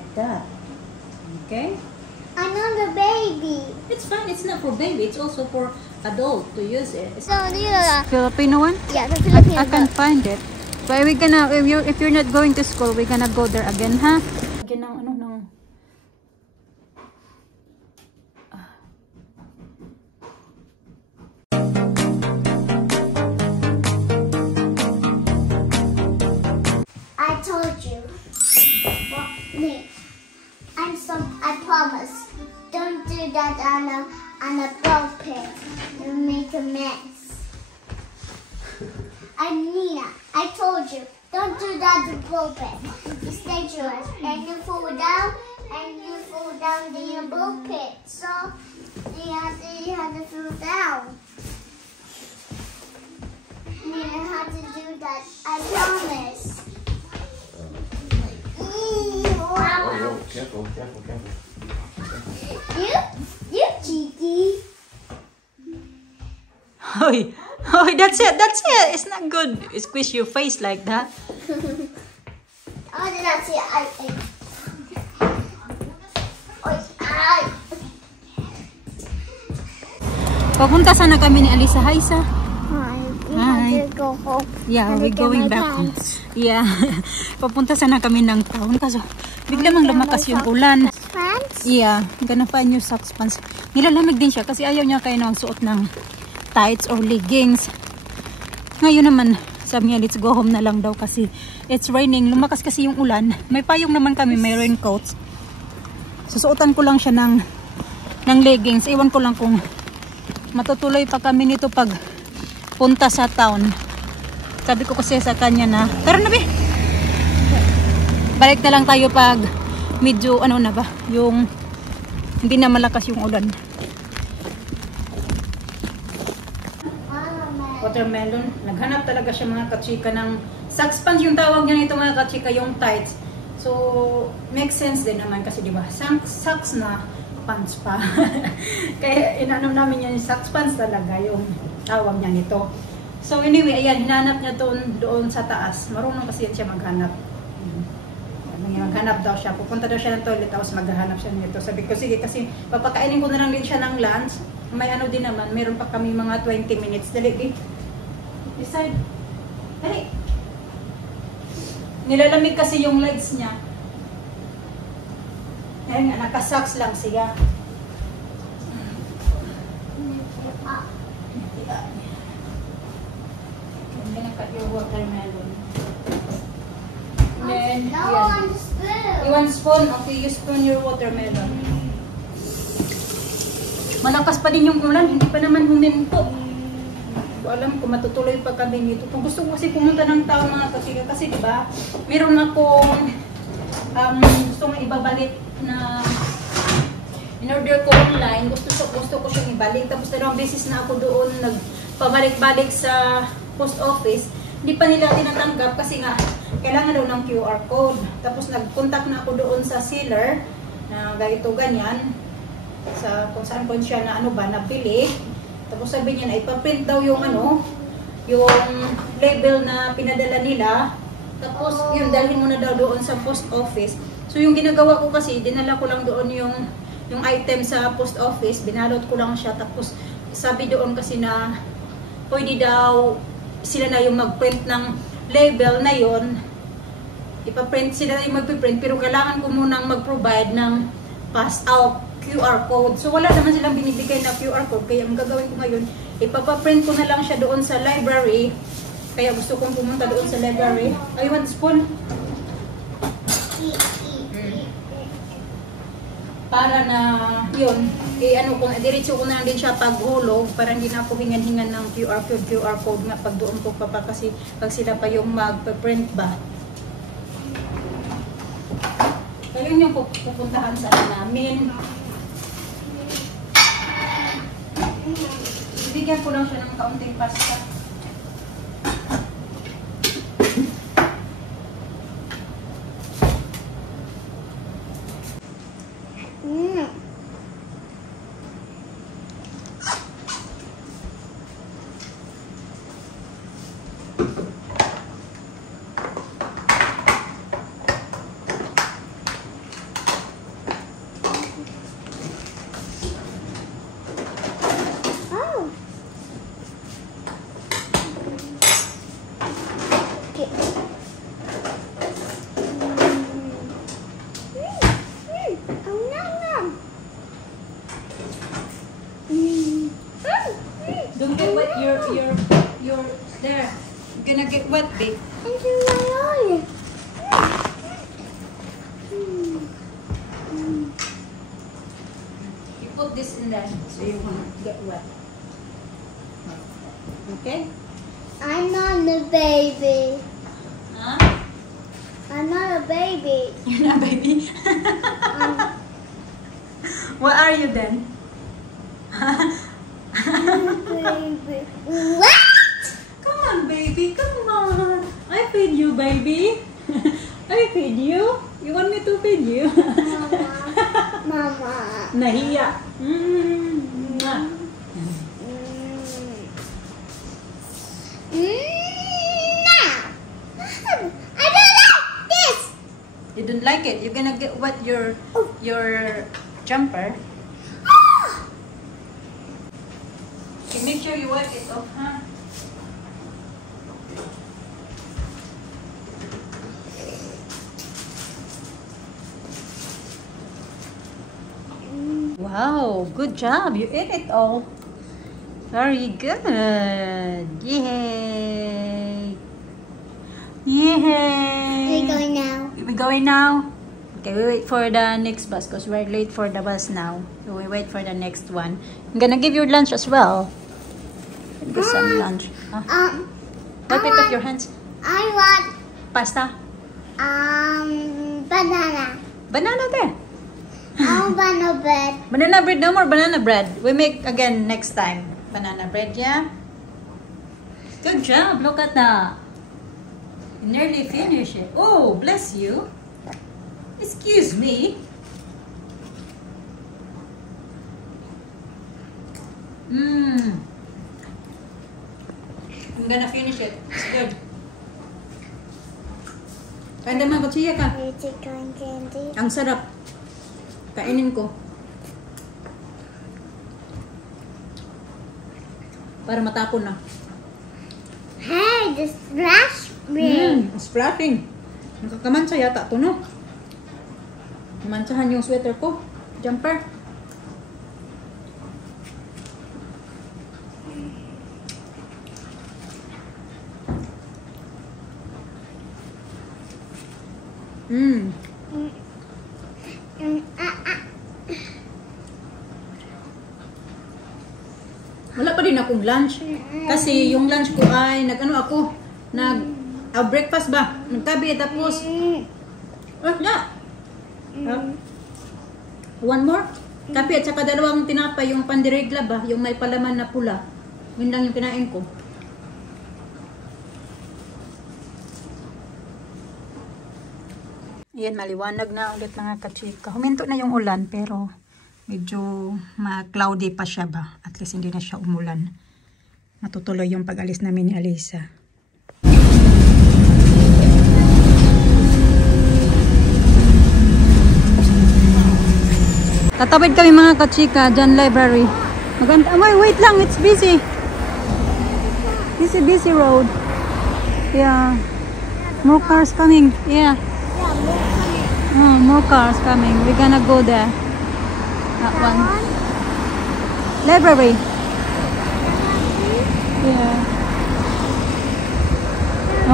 like that. Okay? Another baby. It's fine. It's not for baby. It's also for adult to use it. It's So, Filipino one? yeah, the Filipino. I can find it. But we're gonna, if you're not going to school, we're gonna go there again, huh? Again, ano, no. I told you. Well, me. I promise. Don't do that on a ball pit. You'll make a mess. Nina, I told you. Don't do that to ball pit. It's dangerous. And you fall down the ball pit. So you have to fall down. Nina, how to do that? I promise. Oh, careful. You cheeky. Hoy, that's it. It's not good. Squish your face like that. Oh, that's it. Papunta sana kami ni Alisa. Hi, sa. Hi. Go home. Yeah, we're going back home. Yeah. Papunta sana kami ng town kaso bigla mang lumakas yung ulan. Pants? Yeah, gonna find new socks pants. Nilalamig din siya kasi ayaw niya kayo magsuot ng tights or leggings. Ngayon naman, sabi niya, let's go home na lang daw kasi it's raining. Lumakas kasi yung ulan. May payong naman kami, may raincoats. Susuotan ko lang siya ng leggings. Iwan ko lang kung matutuloy pa kami nito pag punta sa town. Sabi ko kasi sa kanya na, tara na be! Balik na lang tayo pag medyo ano na ba, yung hindi na malakas yung ulan. Watermelon. Naghanap talaga siya mga kachika ng socks pants yung tawag niya nito mga kachika, yung tights. So, makes sense din naman kasi diba, socks na pants pa. Kaya inano namin yan, socks pants talaga yung tawag niya nito. So anyway, ayan, hinanap niya doon sa taas. Marunong kasi yan siya maghanap. Maghanap daw siya. Pupunta daw siya ng toilet tapos maghahanap siya nito. Sabi ko, sige, kasi papakainin ko na lang din siya ng lunch. May ano din naman, meron pa kami mga 20 minutes. Dali, babe. Decide. Dali. Nilalamig kasi yung legs niya. Kaya nga, nakasocks lang siya. I'm gonna cut your watermelon. Then, you want spoon? Okay, you spoon your watermelon. Malakas pa din yung ulan, hindi pa naman huminto. So, alam ko, matutuloy pa kami dito. Kung gusto ko kasi pumunta ng town mga kachika, kasi diba, meron akong gusto nga ibabalik na in-order ko online, gusto ko siyang ibalik. Tapos dalawang beses na ako doon nagpabalik-balik sa post office. Hindi pa nila tinatanggap kasi nga kailangan daw ng QR code. Tapos nag-contact na ako doon sa seller na ganito ganyan sa kung saan po siya na ano ba nabili. Tapos sabi niya na ipa-print daw yung ano, yung label na pinadala nila. Tapos yun dalhin mo na daw doon sa post office. So yung ginagawa ko kasi dinala ko lang doon yung item sa post office, binalot ko lang siya. Tapos sabi doon kasi na pwede daw sila na yung mag-print ng label na yon. Ipa-print sila na yung mag-print, pero kailangan ko munang mag-provide ng pass-out QR code. So wala naman silang binibigay na QR code, kaya ang gagawin ko ngayon, ipapa-print ko na lang siya doon sa library. Kaya gusto kong pumunta doon sa library. I want spoon. Para na yun, ano ko, diretso ko na din siya paghulog para hindi na ako hingan-hingan ng QR code nga pag doon ko pa kasi pag sila pa yung magpa-print ba. Kaya yun yung pupuntahan sa namin. Bigyan ko lang siya ng kaunting pasta. get wet, babe. It's in my eye. You put this in there so you won't get wet. Okay? I'm not a baby. Huh? I'm not a baby. You're not baby? What are you then? I'm a baby. What? Come on, baby. Come on. I feed you, baby. I feed you. You want me to feed you? Mama. Nahiya. Now. I don't like this. You don't like it? You're gonna get wet your jumper. Okay, make sure you wipe it off, huh? Wow, good job. You ate it all. Very good. Yay. Yay. We're going now. We going now? Okay, we wait for the next bus because we're late for the bus now. So we wait for the next one. I'm gonna give you lunch as well. Get some lunch. Wipe it off your hands. I want Pasta. banana. Banana there. I want banana bread. Banana bread, no more banana bread. We make again next time. Banana bread, yeah? Good job. Look at that. You nearly finished it. Oh, bless you. Excuse me. I'm gonna finish it. It's good. Kain naman, kutsiya ka. Is it going candy? Ang sarap. Kainin ko. Para matapon na. Hey, the splash me. Splashing. Nakakamansa yata ito, no? Mansahan yung sweater ko. Jumper. Wala pa din akong lunch. Kasi yung lunch ko ay breakfast ba? Nagkabi tapos one more. Kape at saka dalawang tinapay, yung pandiregla ba? Yung may palaman na pula. Yun lang yung kinain ko. Yan, maliwanag na ulit mga kachika. Huminto na yung ulan pero medyo cloudy pa siya ba. At least hindi na siya umulan. Matutuloy yung pag-alis namin ni Alisa. Tatawid kami mga kachika, John Library. Maganda. Wait lang, it's busy. Busy road. Yeah. More cars coming. Yeah. More cars coming. We're gonna go there. That one. Library. Yeah.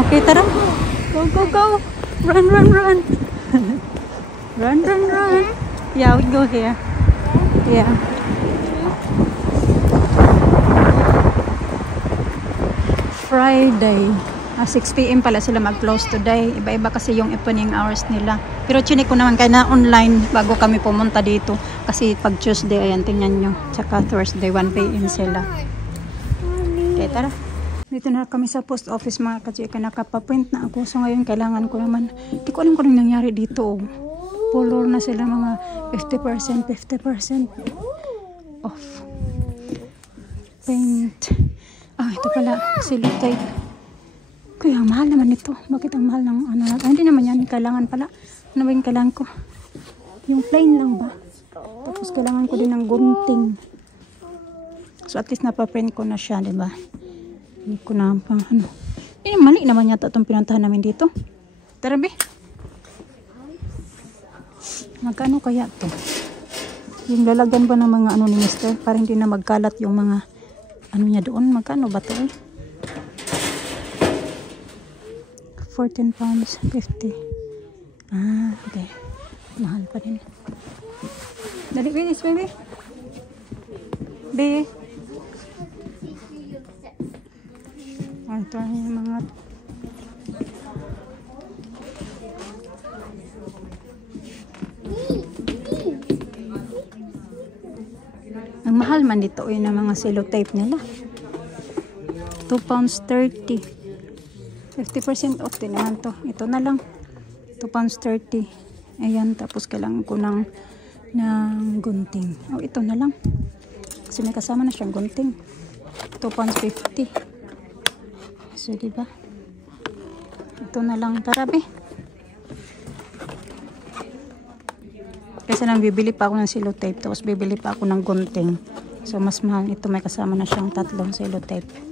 Okay, tara. Go. Run. Run. Yeah, we go here. Yeah. Friday. 6 PM pala sila mag-close today. Iba-iba kasi yung opening hours nila. Pero chinik ko naman kaya na online bago kami pumunta dito. Kasi pag Tuesday, ayan, tingnan nyo. Tsaka Thursday, 1 PM sila. Okay, tara. Dito na kami sa post office mga kachika. Nakapaprint na ako. So ngayon kailangan ko naman. Hindi ko alam kung anong nangyari dito. Color na sila mga 50% off. Paint. Ito pala. Sellotape. Kaya ang mahal naman ito. Bakit ang mahal ng ano? Hindi naman yan. Kailangan pala. Ano ba yung kailangan ko? Yung plain lang ba? Tapos kailangan ko din ng gunting. So at least napaprint ko na siya, diba? Hindi ko na ano. Mali naman yata itong pinuntahan namin dito. Tara, be. Magkano kaya to? Yung lalagyan ba ng mga ano ni Mister? Para hindi na magkalat yung mga ano niya doon. Magkano ba to 14 pounds 50. Ah, okay. Mahal pa din. Dali, bilis, baby. Baby. Ito yung mga ang mahal man dito yun ang mga sellotape nila. 2 pounds 30. 50% off din naman to. Ito na lang. 2 pounds 30. Ayan, tapos kailangan ko ng gunting. Oh, ito na lang. Kasi may kasama na siyang gunting. 2 pounds 50. So, diba? Ito na lang. Tara, be. Kasi nang bibili pa ako ng sellotape. Tapos bibili pa ako ng gunting. So, mas mahal. Ito may kasama na siyang 3 sellotape.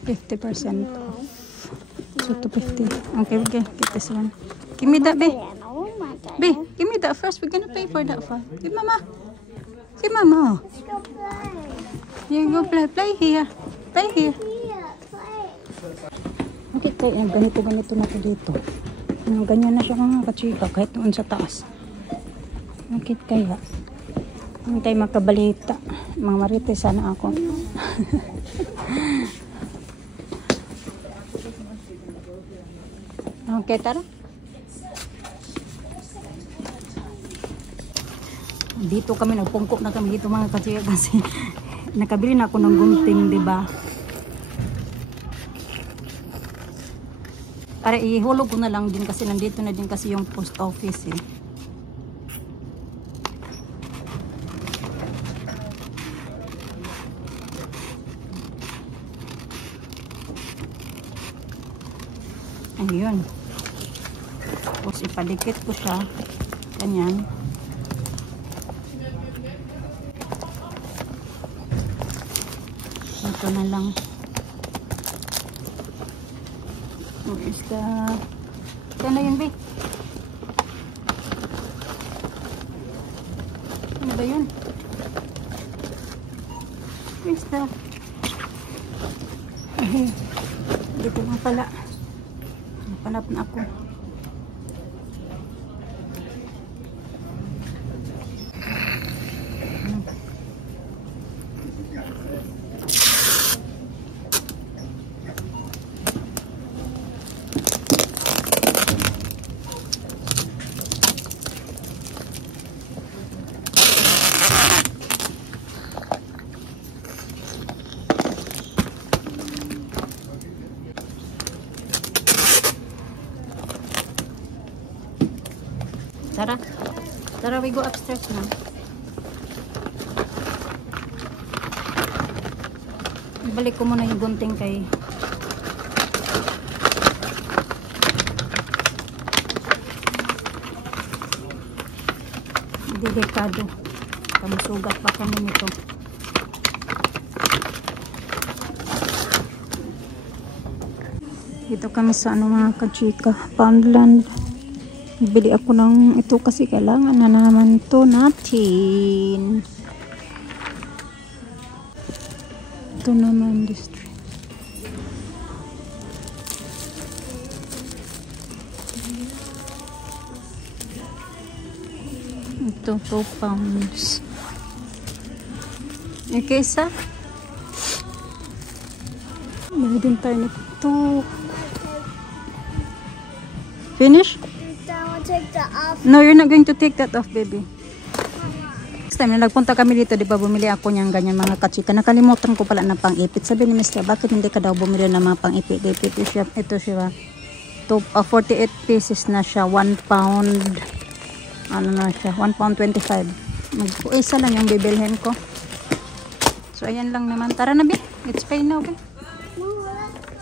50% off. So, 250. Okay, okay. Get this one. Give me that, be. Be, give me that first. We're gonna pay for that one. Give mama. Give mama. Let's go play. You go play. Play here. Play here. Here, play. Bakit kaya ganito na ito dito? Ganyan na siya mga kachika kahit doon sa taas. Bakit kaya? Hindi tayo makabalita. Mga marite sana ako. Okay, tara. Dito kami, nagpungkok na kami dito mga kachika kasi nakabili na ako ng gunting, diba? Para ihulog ko na lang din kasi nandito na din kasi yung post office eh. Ayun. Tapos ipadikit ko siya. Ganyan. Ito na lang. Where's the... Ito na yun, be. Ano ba yun? Where's the... Ay, dito nga pala. Napanap na ako. Tara. Tara, we go upstairs now. Ibalik ko muna yung gunting kay... Delikado. Kamusugat pa kami nito. Dito kami sa ano mga kachika. Poundland. Bili ako ng ito kasi kailangan na naman to natin. Ito naman district. Ito 2 pounds. Okay, sa? Bili din tayo nito. Finish? Take that off. No, you're not going to take that off, baby. Next time na nagpunta kami dito, di ba, bumili ako niyang ganyan mga kachika. Nakalimutan ko pala ng pang-ipit. Sabi ni Mr. bakit hindi ka daw bumili ng mga pang-ipit? Ito siya. 48 pieces na siya. 1 pound. Ano na siya? 1 pound 25. Isa lang yung bibilhin ko. So, ayan lang naman. Tara na, babe. It's pay now, babe.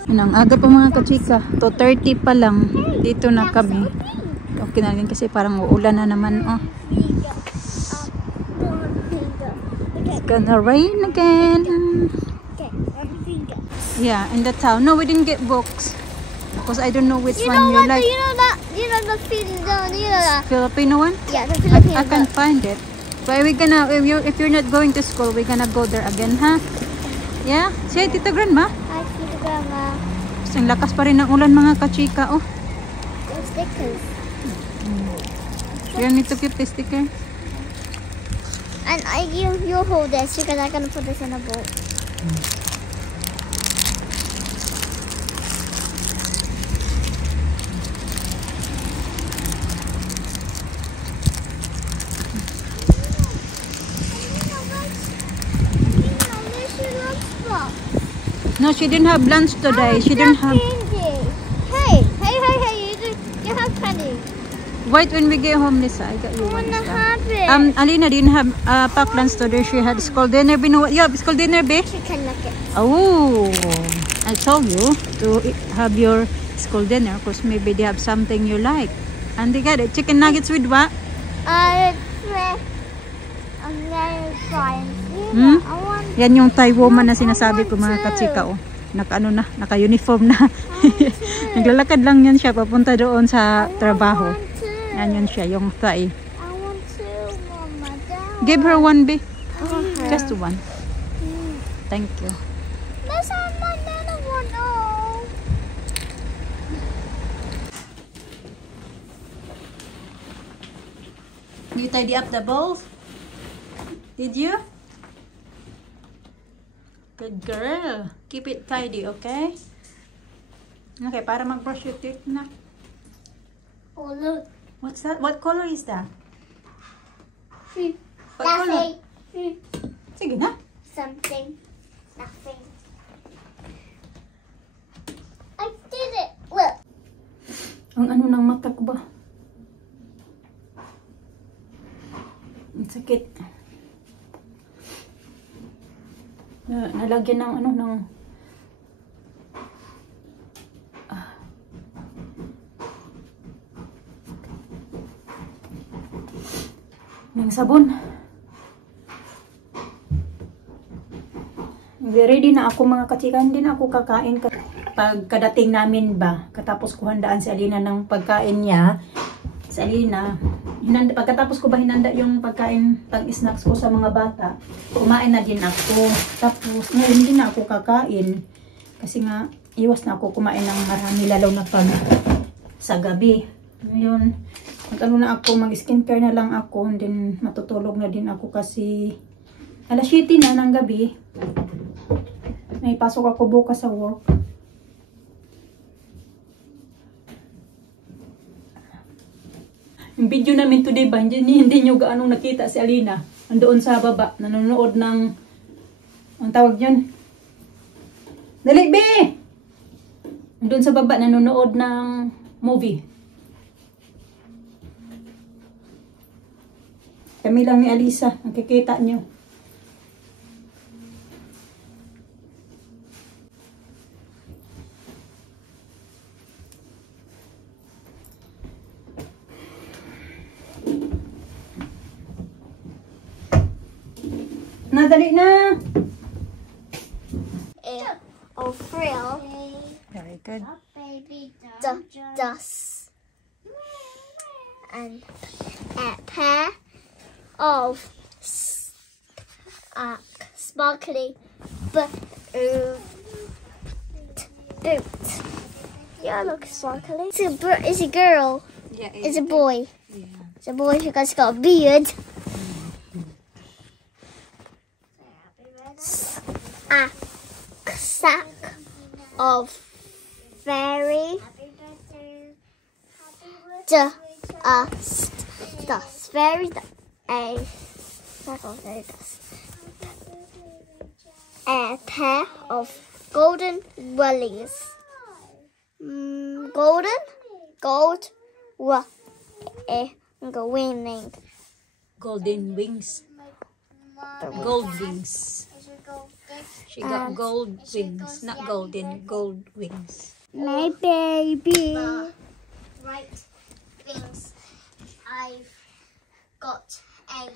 Ang aga pa mga kachika. 2:30 pa lang. Dito na kami. Okay na rin kasi parang uulan na naman. Oh. It's gonna rain again. Yeah, in the town. No, we didn't get books. Because I don't know which one you like. You know the Filipino one? Yeah, the Filipino I can't find it. But we're gonna, if you're not going to school, we're gonna go there again, huh? Yeah? Say, Tita Grandma. Hi, Tita Grandma. Ang lakas pa rin ng ulan mga kachika, oh. The stickers. You need to keep the sticker. And you hold this because I'm gonna put this in a bowl. No, she didn't have lunch today. She didn't have. Hey, you have candy. Wait when we get home, Lisa. I got you I one wanna stuff. have it. Alina didn't have packed lunch today. She had school dinner. You have school dinner, babe? Chicken nuggets. Oh, I told you to have your school dinner because maybe they have something you like. And they got it. Chicken nuggets with what? I'm gonna try and see. Hmm? I want Yan yung Thai woman na sinasabi ko mga kachika, oh. Naka-uniform na. Naglalakad lang yan siya papunta doon sa trabaho. Yan yun siya, yung Thai. I want to, Mama. Down. Give her one, babe. Okay. Just one. Thank you. Let's have my banana one. Oh. You tidy up the bowls? Did you? Good girl. Keep it tidy, okay? Okay, para mag-brush your teeth na. Oh, look. What's that? What color is that? What Nothing. color? Sige na. Something. Nothing. I did it. Look. Ang ano ng mata ko ba? Ang sakit. Nalagyan ng ano ng ng sabon. Ready na ako mga kachika. Hindi na ako kakain pag kadating namin ba. Katapos ko handaan si Alina ng pagkain niya. Si Alina, pagkatapos ko ba hinanda yung pagkain tag snacks ko sa mga bata, kumain na din ako. Tapos ngayon hindi na ako kakain. Kasi nga, iwas na ako kumain ng marami lalo na pag sa gabi. Ngayon, mag-ano na ako, mag-skincare na lang ako. And then matutulog na din ako kasi alas 7 na ng gabi. May pasok ako bukas sa work. Yung video namin today ba, hindi nyo gaanong nakita si Alina. Andoon sa baba, nanonood ng, ang tawag yun? Dali, be! Andoon sa baba, nanonood ng movie. Kami lang ni Alisa, nakikita nyo. Nadali na! Oh, frill. Very good. Dust. And a pair of sparkly boots. Yeah, look sparkly. It's a girl. Yeah, It's a boy. yeah. It's a boy because he's got a beard. A sack of fairy dust. Fairy dust. A sack of fairy dust. A pair of golden wellies. Gold winning. Golden wings. Gold wings. She got gold wings, not golden, gold wings. My baby. Right things. I've got a